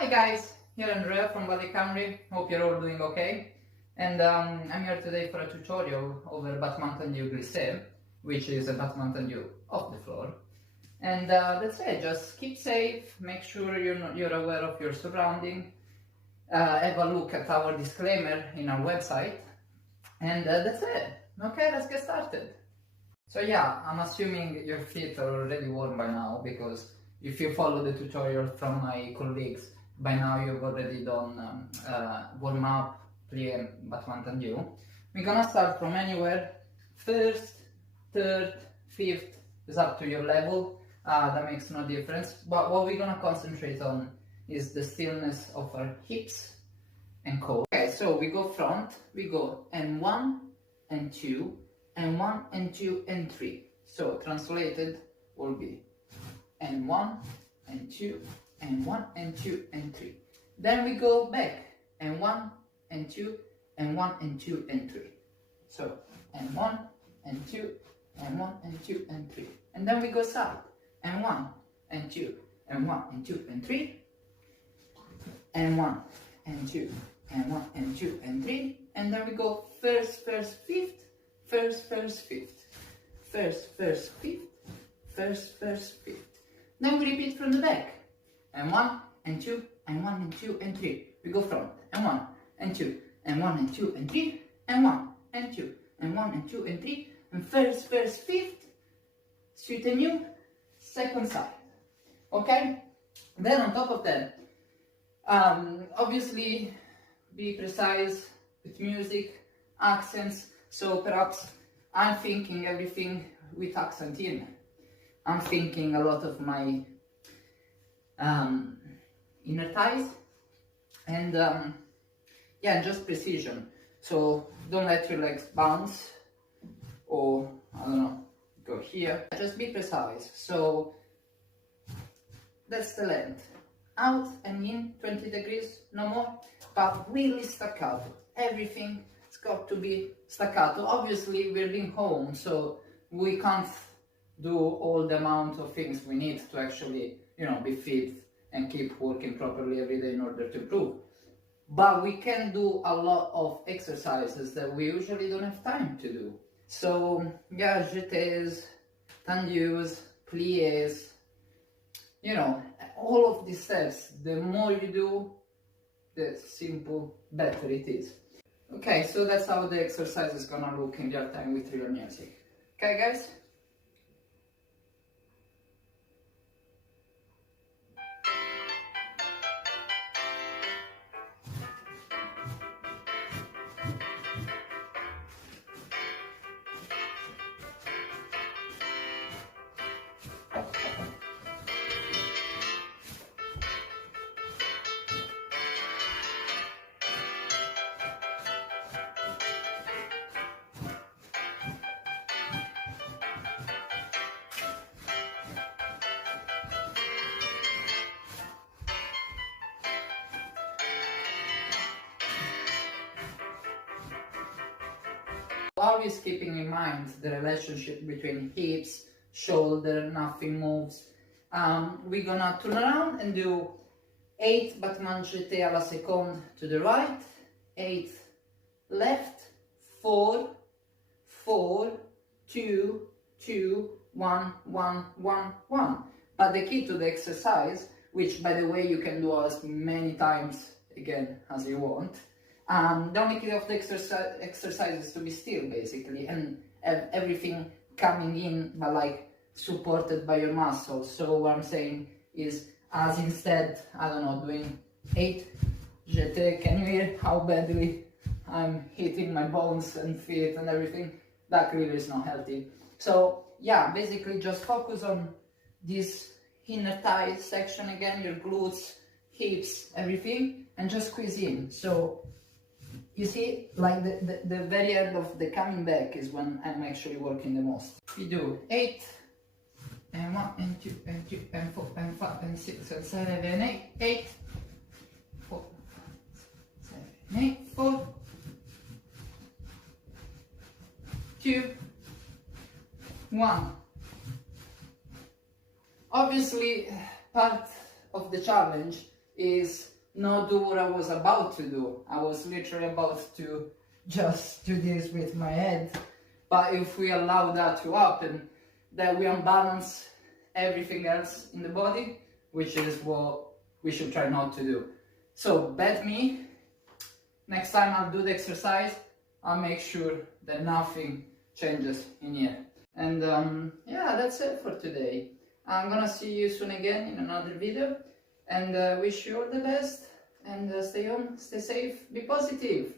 Hi guys, here Andrea from Ballet Cymru. Hope you're all doing okay. And I'm here today for a tutorial over Ballet Cymru Glissé, which is a Ballet Cymru off the floor. And that's it. Just keep safe. Make sure you're aware of your surrounding. Have a look at our disclaimer in our website. And that's it. Okay, let's get started. So yeah, I'm assuming your feet are already warm by now, because if you follow the tutorial from my colleagues, by now you've already done warm up, plie, battement tendu. We're gonna start from anywhere. First, third, fifth is up to your level. That makes no difference. But what we're gonna concentrate on is the stillness of our hips and core. Okay, so we go front, we go and 1 and 2 and 1 and 2 and 3. So translated will be and 1 and 2 and 1 and 2 and 3. Then we go back and 1 and 2 and 1 and 2 and 3. So and 1 and 2 and 1 and 2 and 3. And then we go south and 1 and 2 and 1 and 2 and 3 and 1 and 2 and 1 and 2 and 3. And then we go first, fifth, first, fifth, first, fifth, first, fifth. Then we repeat from the back. And 1 and 2 and 1 and 2 and 3. We go front and 1 and 2 and 1 and 2 and 3 and 1 and 2 and 1 and 2 and 3 and first, fifth, suite and new, second side. Okay? Then on top of that, obviously be precise with music, accents. So perhaps I'm thinking everything with accent in. I'm thinking a lot of my inner thighs and yeah, just precision. So don't let your legs bounce or I don't know, go here. Just be precise. So that's the length. Out and in 20 degrees, no more, but really staccato. Everything's got to be staccato. Obviously we're in home, so we can't do all the amount of things we need to actually, be fit and keep working properly every day in order to improve. But we can do a lot of exercises that we usually don't have time to do. So yeah, jetés, tendus, pliés, all of these steps, the more you do, the simple better it is. Okay, so that's how the exercise is gonna look in real time with real music. Okay guys? Always keeping in mind the relationship between hips, shoulder, nothing moves. We're gonna turn around and do 8 battements jetés à la seconde to the right, 8 left, 4, 4, 2, 2, 1, 1, 1, 1. But the key to the exercise, which by the way you can do as many times again as you want, the only key of the exercise is to be still basically and have everything coming in but like supported by your muscles. So what I'm saying is, as instead, I don't know, doing 8 jetés, can you hear how badly I'm hitting my bones and feet and everything? That really is not healthy. So yeah, basically just focus on this inner thigh section again, your glutes, hips, everything, and just squeeze in. So you see, like the very end of the coming back is when I'm actually working the most. We do 8 and 1 and 2 and 3 and 4 and 5 and 6 and 7 and 8, 8, 4, 7, 8, 4, 2, 1. Obviously, part of the challenge is not do what I was about to do. I was literally about to just do this with my head. But if we allow that to happen, then we unbalance everything else in the body, which is what we should try not to do. So bet me, next time I'll do the exercise, I'll make sure that nothing changes in here. And yeah, that's it for today. I'm gonna see you soon again in another video, and wish you all the best, and stay home, stay safe, be positive.